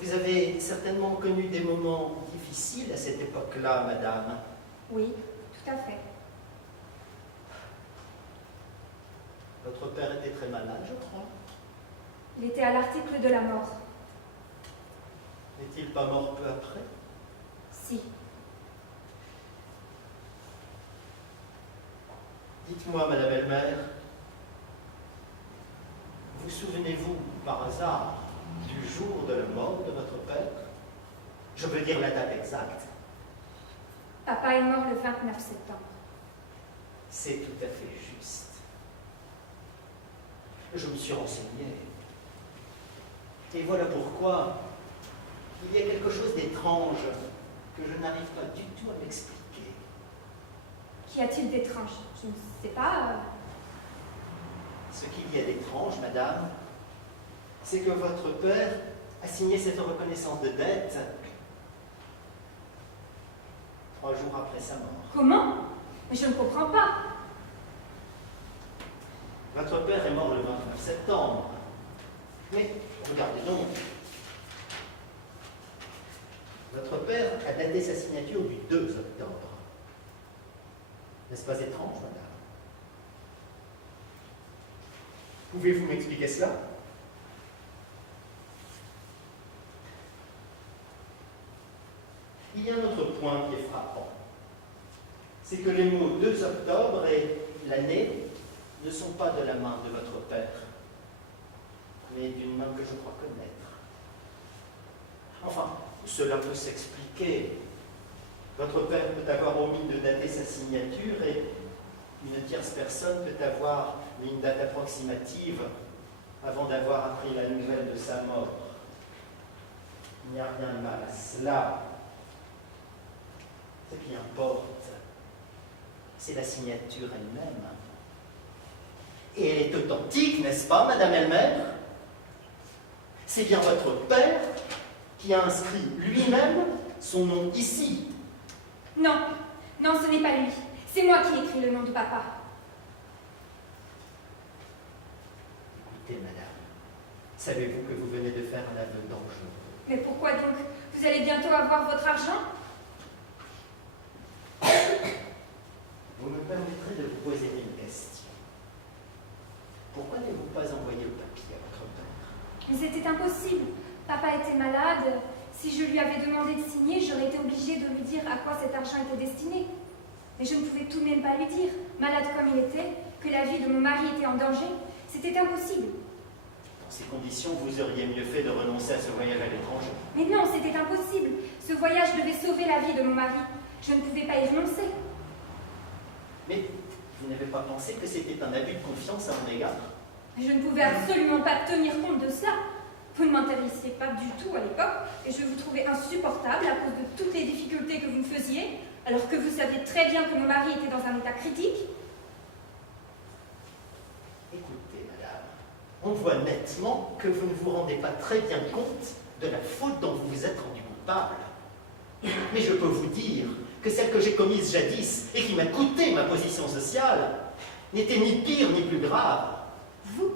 Vous avez certainement connu des moments difficiles à cette époque-là, madame. Oui, tout à fait. Votre père était très malade, je crois. Il était à l'article de la mort. N'est-il pas mort peu après? Si. Dites-moi, madame Elmer, vous souvenez-vous par hasard du jour de la mort de votre père? Je veux dire la date exacte. Papa est mort le 29 septembre. C'est tout à fait juste. Je me suis renseigné. Et voilà pourquoi il y a quelque chose d'étrange que je n'arrive pas du tout à m'expliquer. Qu'y a-t-il d'étrange? Je ne sais pas. Ce qu'il y a d'étrange, madame, c'est que votre père a signé cette reconnaissance de dette 3 jours après sa mort. Comment? Mais je ne comprends pas. Votre père est mort le 29 septembre. Mais regardez donc. Votre père a daté sa signature du 2 octobre. N'est-ce pas étrange, madame? Pouvez-vous m'expliquer cela? Il y a un autre point qui est frappant. C'est que les mots 2 octobre et l'année ne sont pas de la main de votre père, mais d'une main que je crois connaître. Enfin, cela peut s'expliquer. Votre père peut avoir omis de dater sa signature et une tierce personne peut avoir mis une date approximative avant d'avoir appris la nouvelle de sa mort. Il n'y a rien de mal à cela. Ce qui importe, c'est la signature elle-même. Et elle est authentique, n'est-ce pas, madame Elmer? C'est bien votre père qui a inscrit lui-même son nom ici. Non, non, ce n'est pas lui. C'est moi qui ai écrit le nom de papa. Écoutez, madame, savez-vous que vous venez de faire un aveu dangereux? Mais pourquoi donc? Vous allez bientôt avoir votre argent? Vous me permettrez de vous poser une question. Pourquoi n'avez-vous pas envoyé le papier à votre père? Mais c'était impossible. Papa était malade. Si je lui avais demandé de signer, j'aurais été obligée de lui dire à quoi cet argent était destiné. Mais je ne pouvais tout de même pas lui dire, malade comme il était, que la vie de mon mari était en danger. C'était impossible. Dans ces conditions, vous auriez mieux fait de renoncer à ce voyage à l'étranger. Mais non, c'était impossible. Ce voyage devait sauver la vie de mon mari. Je ne pouvais pas y renoncer. Mais vous n'avez pas pensé que c'était un abus de confiance à mon égard? Je ne pouvais absolument pas tenir compte de cela. Vous ne m'intéressiez pas du tout à l'époque, et je vous trouvais insupportable à cause de toutes les difficultés que vous me faisiez, alors que vous saviez très bien que mon mari était dans un état critique. Écoutez, madame, on voit nettement que vous ne vous rendez pas très bien compte de la faute dont vous vous êtes rendu coupable. Mais je peux vous dire que celle que j'ai commise jadis et qui m'a coûté ma position sociale n'était ni pire ni plus grave. Vous?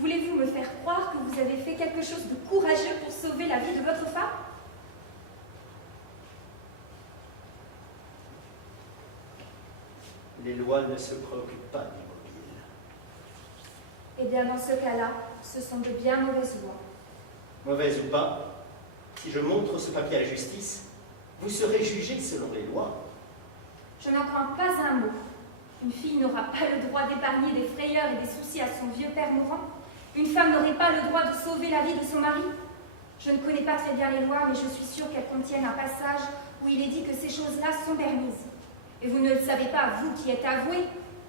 Voulez-vous me faire croire que vous avez fait quelque chose de courageux pour sauver la vie de votre femme? Les lois ne se préoccupent pas d'immobiles. Eh bien, dans ce cas-là, ce sont de bien mauvaises lois. Mauvaise ou pas, si je montre ce papier à la justice, vous serez jugé selon les lois. Je n'en crois pas un mot. Une fille n'aura pas le droit d'épargner des frayeurs et des soucis à son vieux père mourant. Une femme n'aurait pas le droit de sauver la vie de son mari. Je ne connais pas très bien les lois, mais je suis sûre qu'elles contiennent un passage où il est dit que ces choses-là sont permises. Et vous ne le savez pas, vous qui êtes avoué.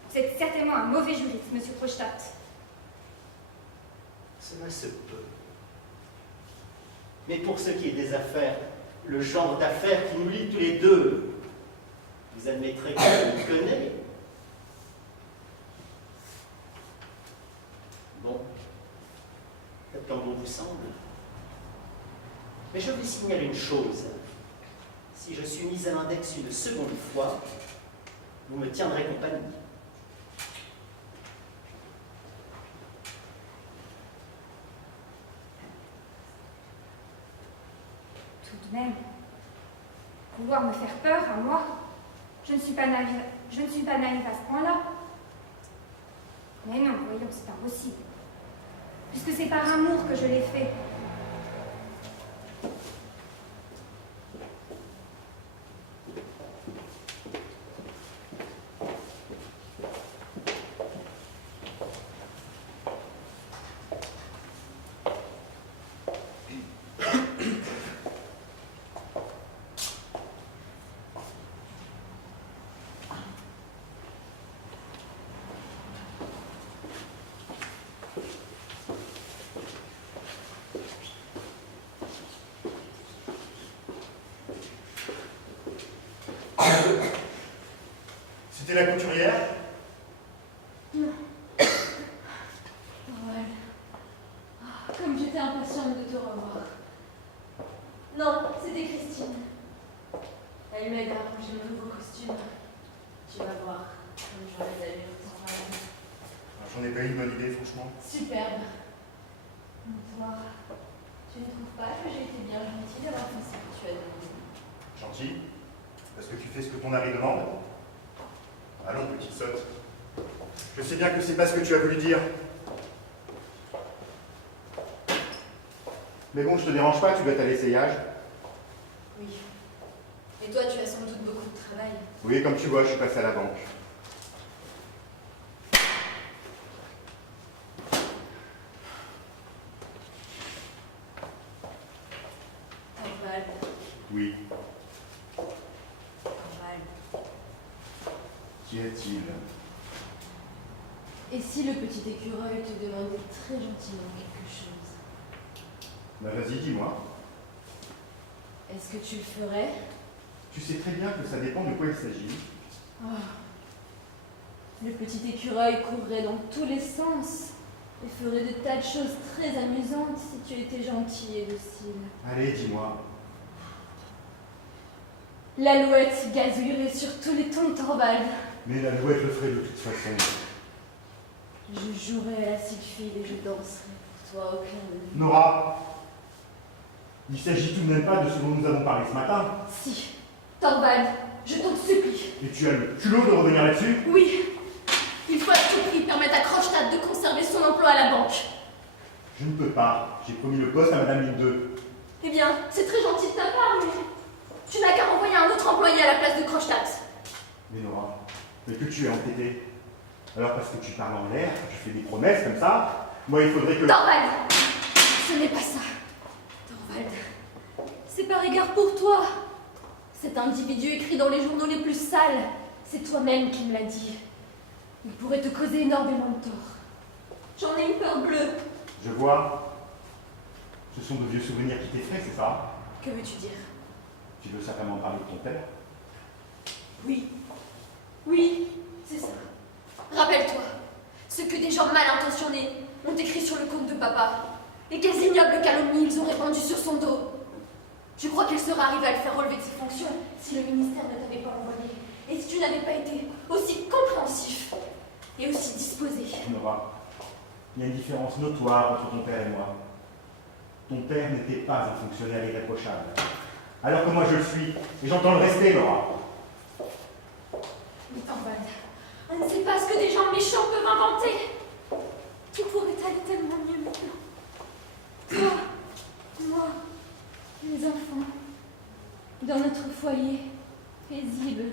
Vous êtes certainement un mauvais juriste, monsieur Frostadt. Cela se peut. Mais pour ce qui est des affaires, le genre d'affaires qui nous lie tous les deux, vous admettrez que je le connais. Bon, faites comme bon vous semble. Mais je vous signale une chose. Si je suis mise à l'index une seconde fois, vous me tiendrez compagnie. Tout de même, vouloir me faire peur à moi, je ne suis pas naïve à ce point-là. Mais non, voyons, c'est impossible. Puisque c'est par amour que je l'ai fait. C'était la couturière? Non. Voilà. Comme j'étais impatiente de te revoir. Non, c'était Christine. Elle m'aide à arranger mon nouveau costume. Tu vas voir, comme j'en ai allures sans rien. J'en ai pas eu une bonne idée, franchement. Superbe. Et toi, tu ne trouves pas que j'ai été bien gentille d'avoir fait ce que tu as demandé? Gentil? Parce que tu fais ce que ton mari demande? Allons, petite sotte. Je sais bien que c'est pas ce que tu as voulu dire. Mais bon, je te dérange pas, tu dois être à l'essayage. Oui. Et toi, tu as sans doute beaucoup de travail. Oui, comme tu vois, je suis passé à la banque. Thorvald. Oui. Thorvald. Qu'y a-t-il? Et si le petit écureuil te demandait très gentiment quelque chose? Bah vas-y, dis-moi. Est-ce que tu le ferais? Tu sais très bien que ça dépend de quoi il s'agit. Oh. Le petit écureuil courrait dans tous les sens et ferait de tas de choses très amusantes si tu étais gentil et docile. Allez, dis-moi. L'alouette gazouillerait sur tous les tons de Thorvald. Mais la louette le ferait de toute façon. Je jouerais à la sylphide et je danserais pour toi au clin d'œil. Nora, il s'agit tout de même pas de ce dont nous avons parlé ce matin. Si, Thorvald, je t'en supplie. Et tu as le culot de revenir là-dessus? Oui, il faut à tout prix permettre à Kronstadt de conserver son emploi à la banque. Je ne peux pas. J'ai promis le poste à Madame Ligne 2. Eh bien, c'est très gentil de ta part, mais tu n'as qu'à renvoyer un autre employé à la place de Kronstadt. Mais Nora, mais que tu es entêtée. Alors parce que tu parles en l'air, que tu fais des promesses comme ça, moi il faudrait que... Thorvald, ce n'est pas ça. Thorvald, c'est par égard pour toi. Cet individu écrit dans les journaux les plus sales, c'est toi-même qui me l'as dit. Il pourrait te causer énormément de tort. J'en ai une peur bleue. Je vois. Ce sont de vieux souvenirs qui t'effraient, c'est ça? Que veux-tu dire? Tu veux certainement parler de ton père? Oui. Oui, c'est ça. Rappelle-toi, ce que des gens mal intentionnés ont écrit sur le compte de papa, et quelles ignobles calomnies ils ont répandues sur son dos. Je crois qu'il serait arrivé à le faire relever de ses fonctions si le ministère ne t'avait pas envoyé, et si tu n'avais pas été aussi compréhensif et aussi disposé. Nora, il y a une différence notoire entre ton père et moi. Ton père n'était pas un fonctionnaire irréprochable. Alors que moi je le suis, et j'entends le rester, Nora. Mais Thorvald, on ne sait pas ce que des gens méchants peuvent inventer. Tout pourrait aller tellement mieux maintenant. Toi, moi, les enfants, dans notre foyer, paisible,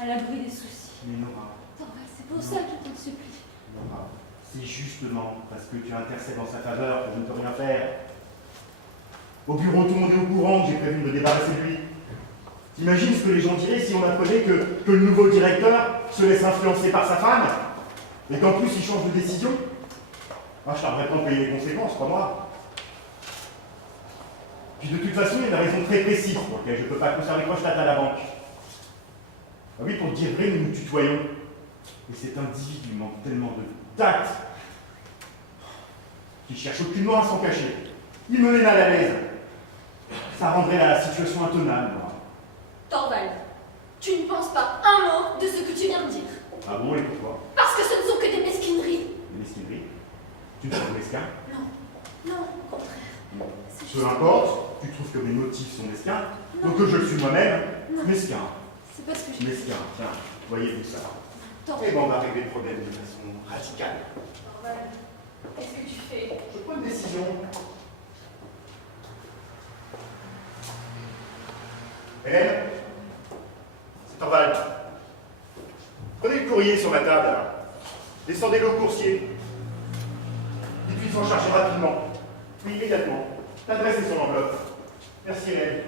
à l'abri des soucis. Mais Nora, Thorvald, c'est pour ça que je t'en supplie. Nora, c'est justement parce que tu intercèdes en sa faveur que je ne peux rien faire. Au bureau, tout le monde est au courant que j'ai prévu de me débarrasser de lui. T'imagines ce que les gens diraient si on apprenait que le nouveau directeur se laisse influencer par sa femme et qu'en plus il change de décision? Ah, je tarderai pas de payer les conséquences, crois-moi. Puis de toute façon, il y a une raison très précise pour laquelle je ne peux pas conserver Kronstadt à la banque. Ah oui, pour te dire vrai, nous nous tutoyons. Et cet individu manque tellement de tact qu'il cherche aucunement à s'en cacher. Il me met mal à l'aise. Ça rendrait la situation intenable, moi. Thorvald, tu ne penses pas un mot de ce que tu viens de dire. Ah bon, et pourquoi? Parce que ce ne sont que des mesquineries. Des mesquineries? Tu ne es pas mesquin? Non, non, au contraire. Non. C'est Peu juste... importe. tu trouves que mes motifs sont mesquins, donc que je le suis moi-même, mesquin. C'est pas ce que j'ai dit. Mesquin, tiens, voyez-vous ça. Attends. Et ben on va régler le problème de façon radicale. Torvald, qu'est-ce que tu fais? Je prends une décision. Hélène, c'est Torvald. Prenez le courrier sur ma table, là. Descendez-le au coursier. Dites-lui de s'en charger rapidement. Oui, immédiatement. L'adresse est sur l'enveloppe. Merci, Hélène.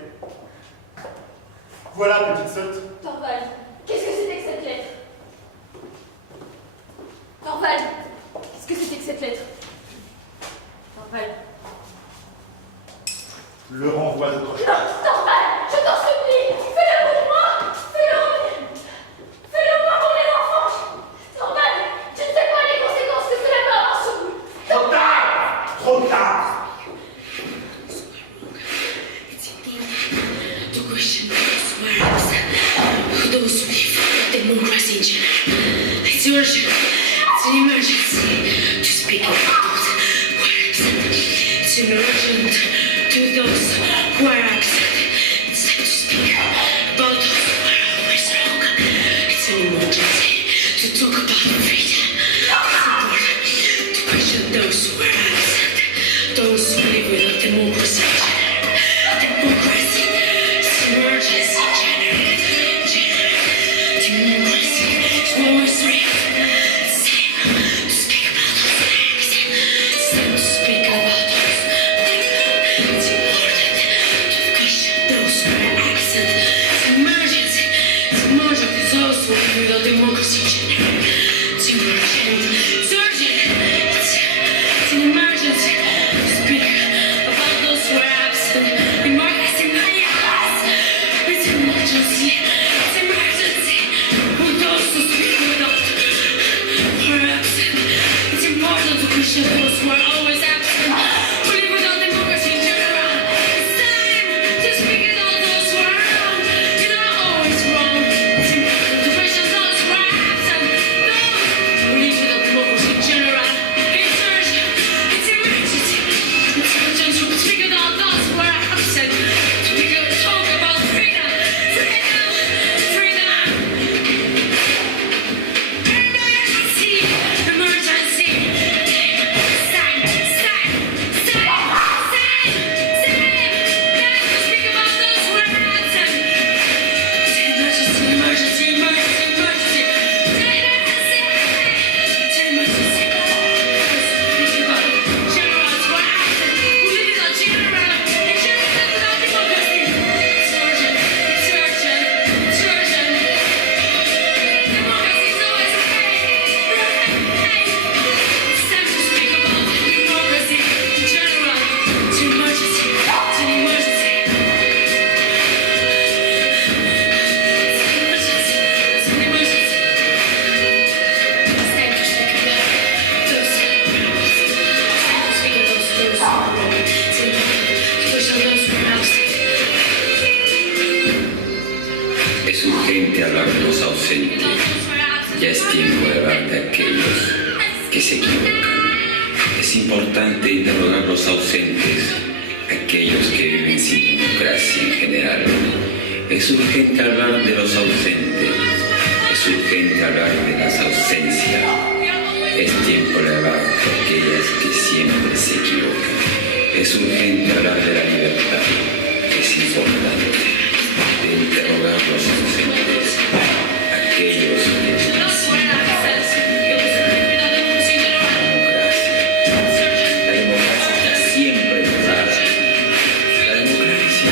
Voilà, petite sotte. Torvald, qu'est-ce que c'était que cette lettre? Torvald, qu'est-ce que c'était que cette lettre? Torvald. Le renvoi de Non, Torvald, je t'en supplie, fais-le pour moi, fais-le moi pour les enfants. Torvald, tu ne sais pas les conséquences que cela peut avoir sur nous. Trop tard! Trop tard! To question those words, those who live democracy in general. It's urgent, it's an emergency to speak about those who are upset. It's urgent to those who are upset. It's time to speak about those who are always wrong. It's an emergency to talk about freedom. It's important to question those who are upset, those who live without democracy in general. Democracy, it's an emergency in general. Democracy is always right. It's time to speak about those things. It's time to speak about those. It's important to question those who are absent. It's an emergency. It's emergent to those who live without democracy in general. It's emergent. It's urgent. It's an emergency to speak about those who are absent. Democracy, yes. It's an emergency. It's emergency for those who speak without who are absent. It's important to question those who are always absent. Who live without democracy in general. It's time to speak about those who are wrong. You're not always wrong. It's important to question those who are absent. Those who live without democracy in general. It's urgent. It's emergency. It's urgent to speak about those who are absent. To talk about freedom. Freedom. Freedom. Emergency. Emergency. Stand. Stand. Stand. Stand. Stand. To speak about those who are absent. Emergency. Emergency. Emergency. Emergency. Emergency. Emergency. Speak about generals who are absent. Who live without general. In general, without democracy. It's urgent. It's urgent. It's urgent. Democracy is always right. It's time to speak about democracy in general. It's an emergency. It's an emergency. It's an emergency. It's time to speak about those who are absent. It's time to speak about those who are wrong. It's important to question those who are absent. Es urgente hablar de los ausentes. Ya es tiempo de hablar de aquellos que se equivocan. Es importante interrogar los ausentes, aquellos que viven sin democracia en general. Es urgente hablar de los ausentes. Es urgente hablar de las ausencias. Es tiempo de hablar de aquellas que siempre se equivocan. Es urgente hablar de la libertad. Es importante de interrogar los ausentes, aquellos que viven sin democracia en general. La democracia está siempre cerrada. La democracia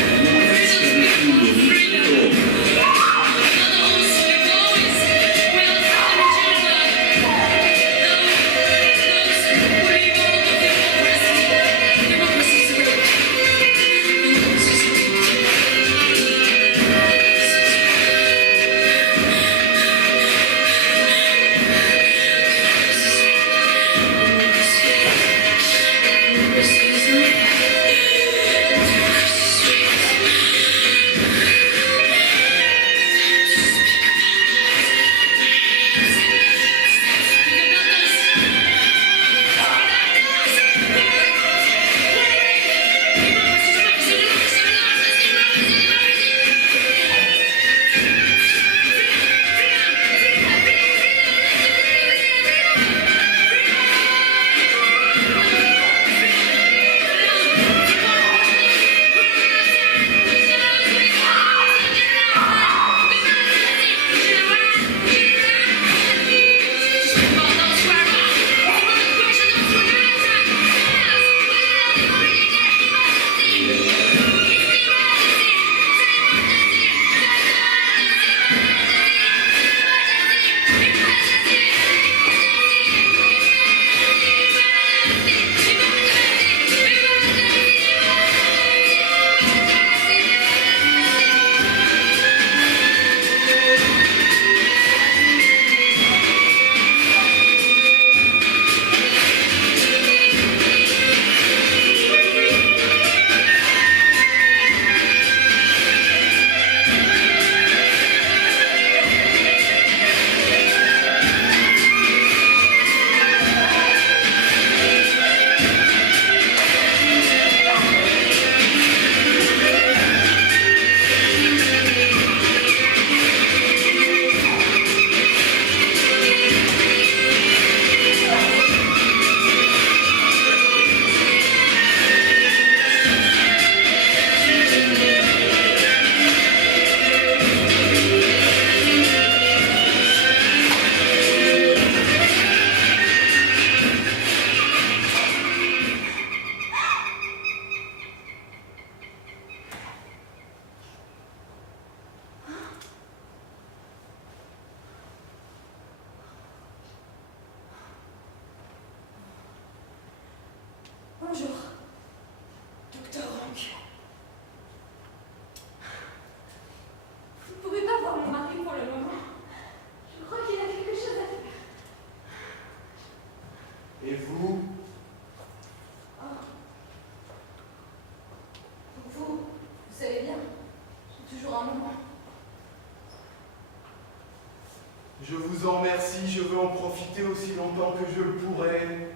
Je vous en remercie, je veux en profiter aussi longtemps que je le pourrai.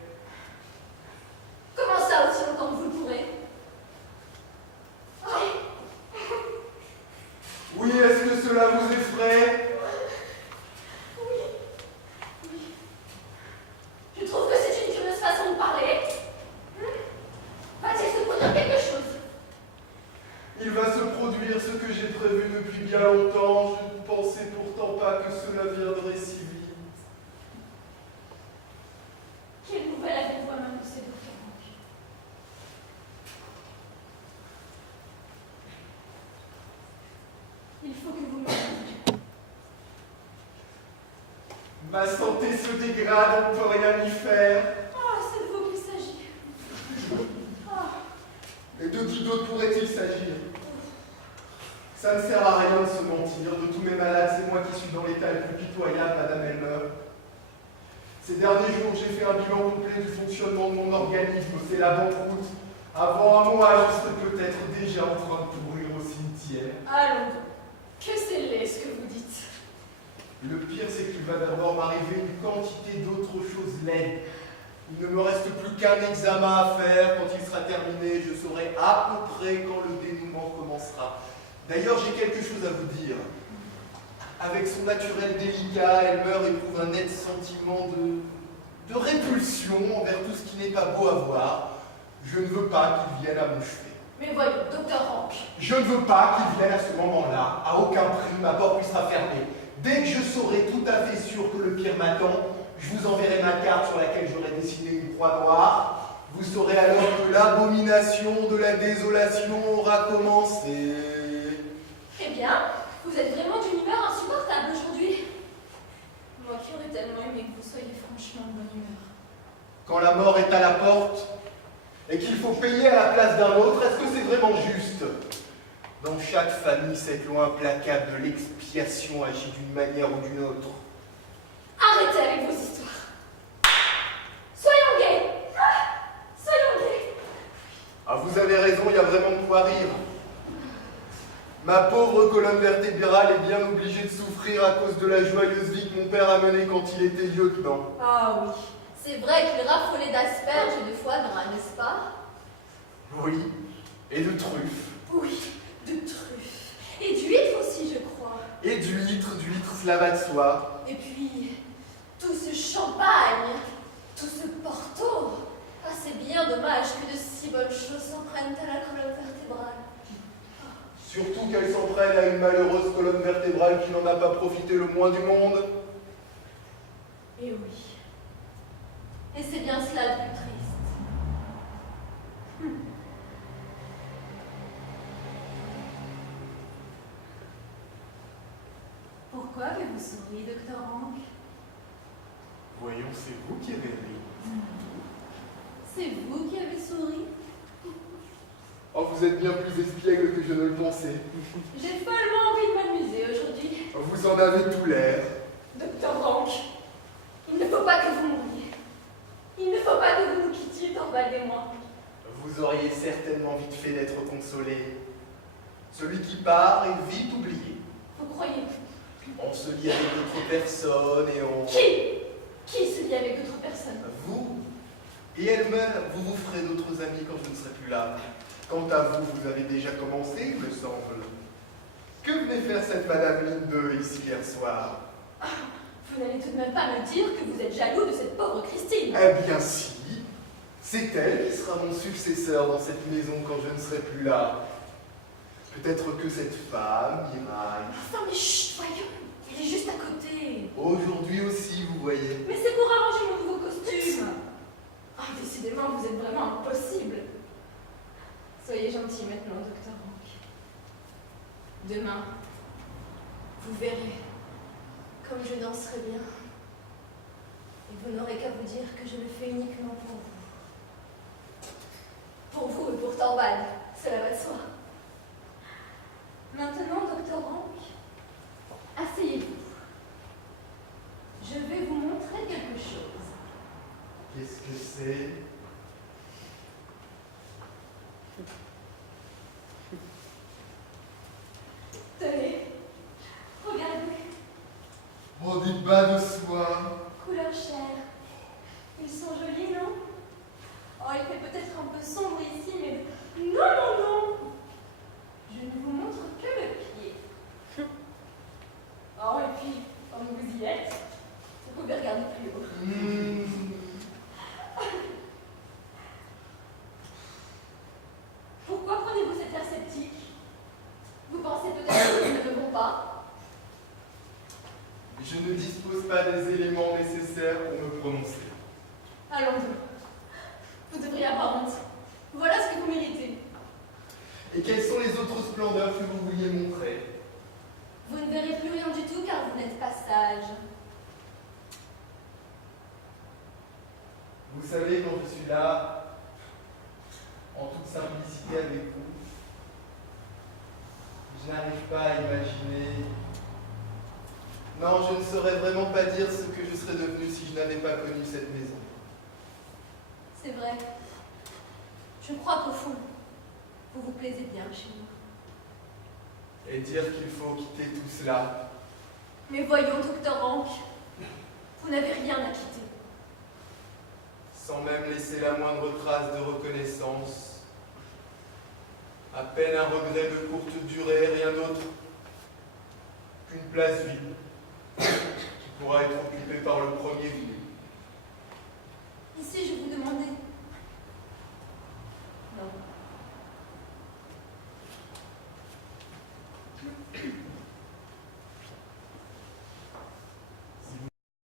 Comment ça, aussi longtemps que vous le pourrez? Oui, est-ce que cela vous effraie? Je trouve que c'est une curieuse façon de parler. Va-t-il se produire quelque chose? Il va se produire ce que j'ai prévu depuis bien longtemps. Je ne pensais pourtant pas que cela viendrait si vite. Quelle nouvelle avez-vous annoncée, Dr. Rank? Il faut que vous me disiez. Ma santé se dégrade, on ne peut rien y faire. Ah, c'est de vous qu'il s'agit. Ah, Et de qui d'autre pourrait-il s'agir? Ça ne sert à rien de se mentir. De tous mes malades, c'est moi qui suis dans l'état le plus pitoyable, Madame Elmer. Ces derniers jours, j'ai fait un bilan complet du fonctionnement de mon organisme. C'est la banqueroute. Avant un mois, je serais peut-être déjà en train de pourrir au cimetière. allons donc. Que c'est laid ce que vous dites. Le pire, c'est qu'il va d'abord m'arriver une quantité d'autres choses laides. Il ne me reste plus qu'un examen à faire. Quand il sera terminé, je saurai à peu près quand le dénouement commencera. D'ailleurs, j'ai quelque chose à vous dire. Avec son naturel délicat, Elmer éprouve un net sentiment de répulsion envers tout ce qui n'est pas beau à voir. Je ne veux pas qu'il vienne à mon chevet. Mais voyons, Dr. Rank. Je ne veux pas qu'il vienne à ce moment-là. À aucun prix, ma porte lui sera fermée. Dès que je serai tout à fait sûr que le pire m'attend, je vous enverrai ma carte sur laquelle j'aurai dessiné une croix noire. Vous saurez alors que l'abomination de la désolation aura commencé. Eh bien, vous êtes vraiment d'une humeur insupportable aujourd'hui. Moi qui aurais tellement aimé que vous soyez franchement de bonne humeur. Quand la mort est à la porte et qu'il faut payer à la place d'un autre, est-ce que c'est vraiment juste? Dans chaque famille, cette loi implacable de l'expiation agit d'une manière ou d'une autre. Arrêtez avec vos histoires. Soyons gais. Soyons gais. Ah, vous avez raison, il y a vraiment de quoi rire. Ma pauvre colonne vertébrale est bien obligée de souffrir à cause de la joyeuse vie que mon père a menée quand il était lieutenant. Ah oui, c'est vrai qu'il raffolait d'asperges et de foie gras, n'est-ce pas? Oui, et de truffes. Oui, de truffes. Et d'huîtres aussi, je crois. Et d'huîtres, cela va de soi. Et puis, tout ce champagne, tout ce porto. Ah, c'est bien dommage que de si bonnes choses s'en prennent à la colonne vertébrale. Surtout qu'elle s'en prenne à une malheureuse colonne vertébrale qui n'en a pas profité le moins du monde. Et oui. Et c'est bien cela le plus triste. Pourquoi que vous souriez, Dr. Rank? Voyons, c'est vous qui avez ri. C'est vous qui avez souri? Oh, vous êtes bien plus espiègle que je ne le pensais. J'ai follement envie de m'amuser aujourd'hui. Vous en avez tout l'air. Dr. Rank, il ne faut pas que vous mouriez. Il ne faut pas que vous nous quittiez, Torvald et moi. Vous auriez certainement vite fait d'être consolé. Celui qui part est vite oublié. Vous croyez? On se lie avec d'autres personnes et on... Qui se lie avec d'autres personnes? Vous et elle-même, vous vous ferez d'autres amis quand je ne serai plus là. Quant à vous, vous avez déjà commencé, il me semble. Que venait faire cette Madame Linde ici hier soir? Vous n'allez tout de même pas me dire que vous êtes jaloux de cette pauvre Christine? Eh bien si. C'est elle qui sera mon successeur dans cette maison quand je ne serai plus là. Peut-être que cette femme ira... Enfin, mais chut, voyons, il est juste à côté. Aujourd'hui aussi, vous voyez. Mais c'est pour arranger mon nouveau costume. Ah, décidément, vous êtes vraiment impossible. Soyez gentil maintenant, Dr. Rank. Demain, vous verrez comme je danserai bien. Et vous n'aurez qu'à vous dire que je le fais uniquement pour vous. Pour vous et pour Torvald, cela va de soi. Maintenant, Dr. Rank, asseyez-vous. Je vais vous montrer quelque chose. Qu'est-ce que c'est? Tenez, regardez. Oh des bas de soie. Couleur chair. Ils sont jolis, non? Oh, il fait peut-être un peu sombre ici, mais... Non, non, non! Je ne vous montre que le pied. Oh, et puis, comme vous y êtes, vous pouvez regarder plus haut. Pourquoi prenez-vous cet air sceptique? Vous pensez peut-être qu'ils ne le vont pas? Je ne dispose pas des éléments nécessaires pour me prononcer. Allons-y. Vous devriez avoir honte. Voilà ce que vous méritez. Et quelles sont les autres splendeurs que vous vouliez montrer? Vous ne verrez plus rien du tout car vous n'êtes pas sage. Vous savez, quand je suis là, en toute simplicité avec vous, je n'arrive pas à imaginer. Non, je ne saurais vraiment pas dire ce que je serais devenu si je n'avais pas connu cette maison. C'est vrai. Je crois qu'au fond, vous vous plaisez bien chez nous. Et dire qu'il faut quitter tout cela. Mais voyons, docteur Rank, vous n'avez rien à quitter. Sans même laisser la moindre trace de reconnaissance. À peine un regret de courte durée, rien d'autre qu'une place vide qui pourra être occupée par le premier venu. Ici, je vous demandais. Non.